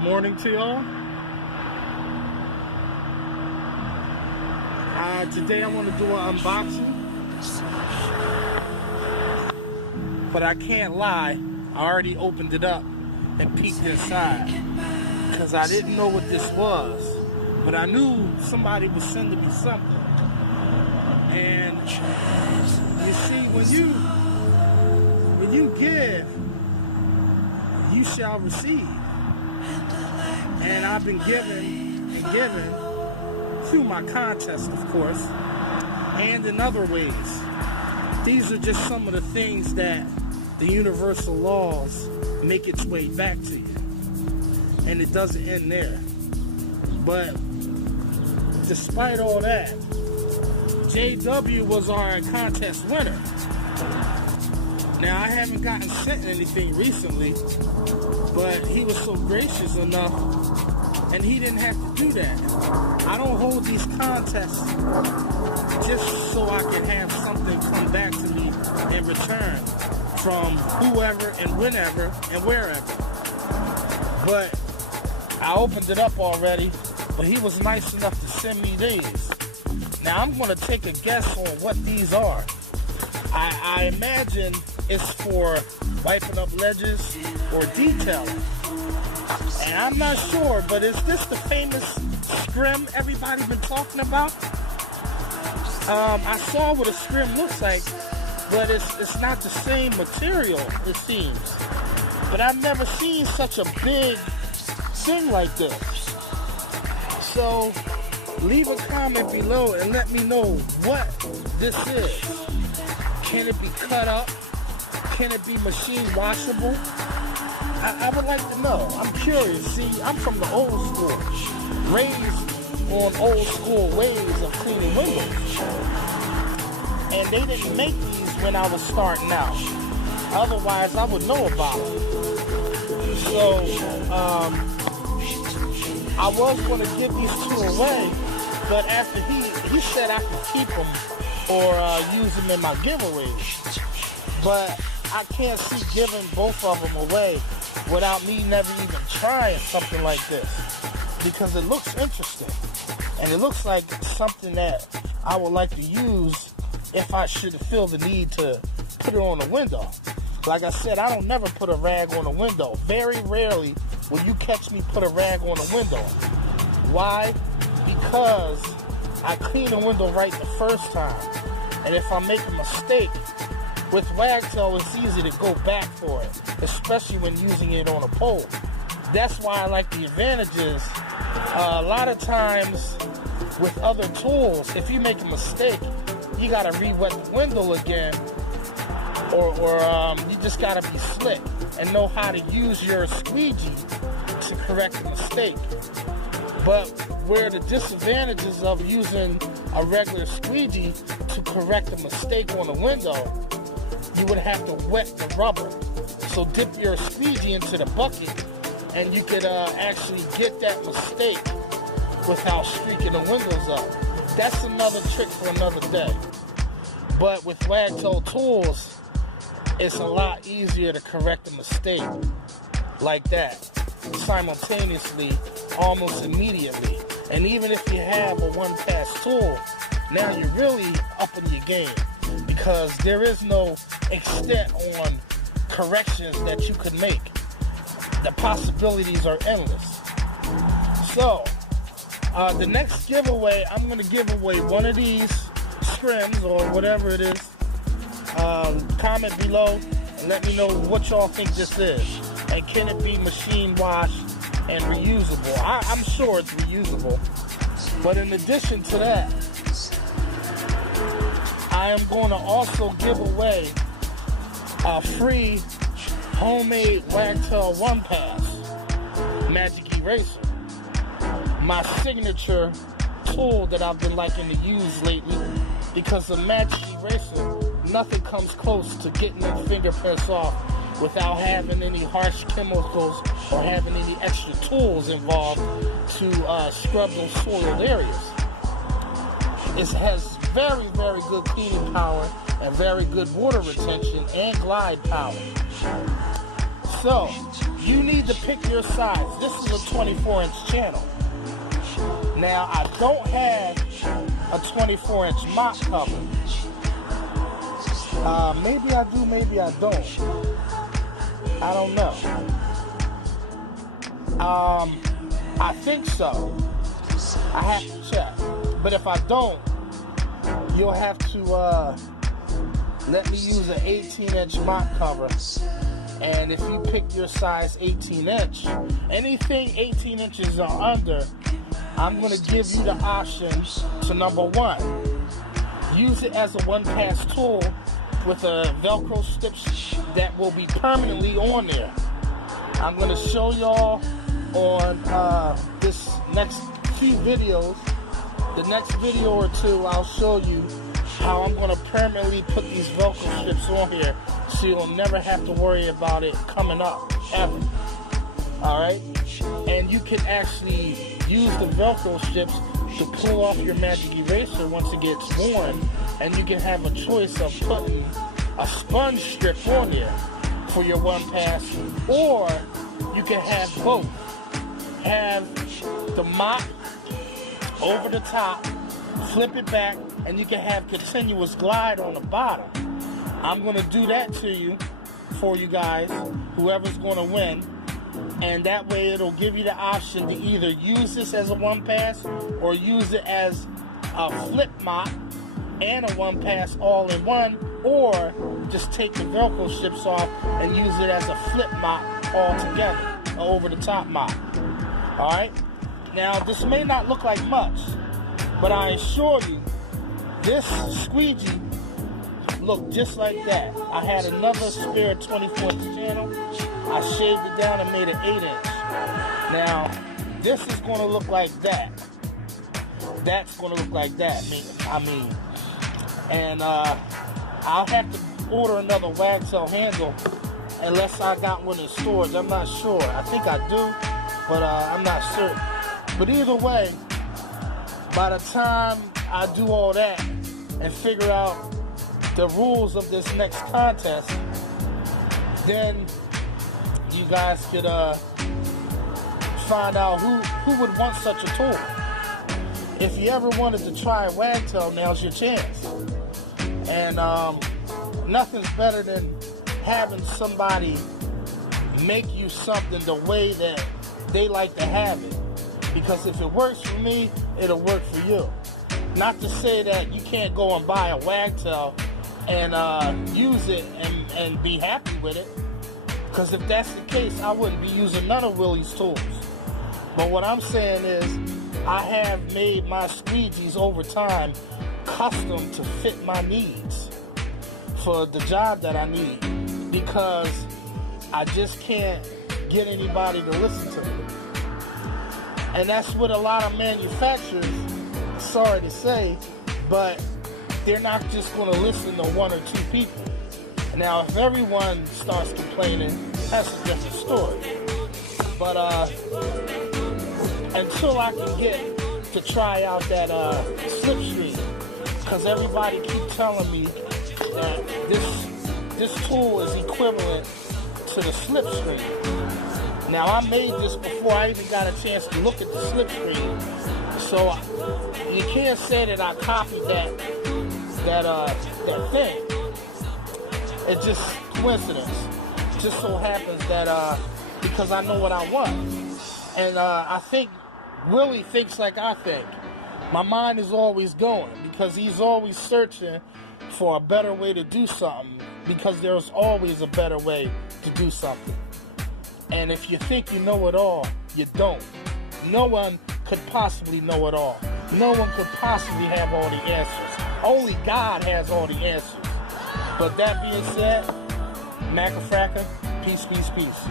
Good morning to y'all. Today I want to do an unboxing, but I can't lie, I already opened it up and peeked inside because I didn't know what this was, but I knew somebody was sending me something. And you see, when you give, you shall receive. And I've been giving and giving through my contest, of course, and in other ways. These are just some of the things that the universal laws make its way back to you. And it doesn't end there. But despite all that, M.A.W was our contest winner. Now, I haven't gotten sent anything recently, but he was so gracious enough, and he didn't have to do that. I don't hold these contests just so I can have something come back to me in return from whoever and whenever and wherever. But I opened it up already, but he was nice enough to send me these. Now I'm going to take a guess on what these are. I imagine it's for wiping up ledges or detailing. And I'm not sure, but is this the famous scrim everybody's been talking about? I saw what a scrim looks like, but it's not the same material, it seems. But I've never seen such a big thing like this. So leave a comment below and let me know what this is. Can it be cut up? Can it be machine washable? I would like to know. I'm curious. See, I'm from the old school. Raised on old school ways of cleaning windows. And they didn't make these when I was starting out. Otherwise, I would know about them. So, I was going to give these two away, but after he said I could keep them or use them in my giveaways. But I can't see giving both of them away without me never even trying something like this, because it looks interesting and it looks like something that I would like to use if I should feel the need to put it on a window. Like I said, I don't never put a rag on a window. Very rarely will you catch me put a rag on a window. Why? Because I clean a window right the first time, and if I make a mistake with Wagtail, it's easy to go back for it, especially when using it on a pole. That's why I like the advantages. A lot of times with other tools, if you make a mistake, you gotta re-wet the window again, or you just gotta be slick and know how to use your squeegee to correct the mistake. But where the disadvantages of using a regular squeegee to correct a mistake on a window, you would have to wet the rubber. So dip your squeegee into the bucket and you could actually get that mistake without streaking the windows up. That's another trick for another day. But with Wagtail tools, it's a lot easier to correct a mistake like that simultaneously, almost immediately. And even if you have a one-pass tool, now you're really up in your game, because there is no extent on corrections that you could make. The possibilities are endless. So, the next giveaway, I'm going to give away one of these scrims or whatever it is. Comment below and let me know what y'all think this is. And can it be machine washed and reusable? I'm sure it's reusable. But in addition to that, I am going to also give away a free homemade Wagtail One Pass Magic Eraser. My signature tool that I've been liking to use lately, because the Magic Eraser, nothing comes close to getting them fingerprints off without having any harsh chemicals or having any extra tools involved to scrub those soiled areas. It has very, very good cleaning power and very good water retention and glide power. So, you need to pick your size. This is a 24-inch channel. Now, I don't have a 24-inch mop cover. Maybe I do, maybe I don't. I don't know. I think so. I have to check. But if I don't, you'll have to let me use an 18-inch mop cover. And if you pick your size 18-inch, anything 18 inches or under, I'm going to give you the option to, number one, use it as a one-pass tool with a Velcro strips that will be permanently on there. I'm going to show y'all on this next few videos. The next video or two, I'll show you how I'm going to permanently put these Velcro strips on here so you'll never have to worry about it coming up, ever. Alright? And you can actually use the Velcro strips to pull off your magic eraser once it gets worn, and you can have a choice of putting a sponge strip on there for your one pass, or you can have both. Have the mop over the top, flip it back, and you can have continuous glide on the bottom. I'm going to do that to you, for you guys, whoever's going to win. And that way it'll give you the option to either use this as a one pass or use it as a flip mop and a one pass all in one, or just take the Velcro strips off and use it as a flip mop all together, over the top mop. Alright? Now, this may not look like much, but I assure you, this squeegee looked just like that. I had another spare 24-inch channel. I shaved it down and made it 8-inch. Now, this is going to look like that. That's going to look like that. And I'll have to order another Wagtail handle unless I got one in storage. I'm not sure. I think I do, but I'm not certain. But either way, by the time I do all that and figure out the rules of this next contest, then you guys could find out who would want such a tool. If you ever wanted to try Wagtail, now's your chance. And nothing's better than having somebody make you something the way that they like to have it. Because if it works for me, it'll work for you. Not to say that you can't go and buy a Wagtail and use it and be happy with it. Because if that's the case, I wouldn't be using none of Willie's tools. But what I'm saying is, I have made my squeegees over time custom to fit my needs for the job that I need. Because I just can't get anybody to listen to me. And that's what a lot of manufacturers, sorry to say, but they're not just going to listen to one or two people. Now, if everyone starts complaining, that's a different story. But until I can get to try out that slipstream, because everybody keeps telling me that this tool is equivalent to the slipstream. Now, I made this before I even got a chance to look at the slipstream, so you can't say that I copied that thing. It's just coincidence. It just so happens that because I know what I want, and I think Willie thinks like I think. My mind is always going because he's always searching for a better way to do something, because there's always a better way to do something. And if you think you know it all, you don't. No one could possibly know it all. No one could possibly have all the answers. Only God has all the answers. But that being said, Macafracka, peace, peace, peace.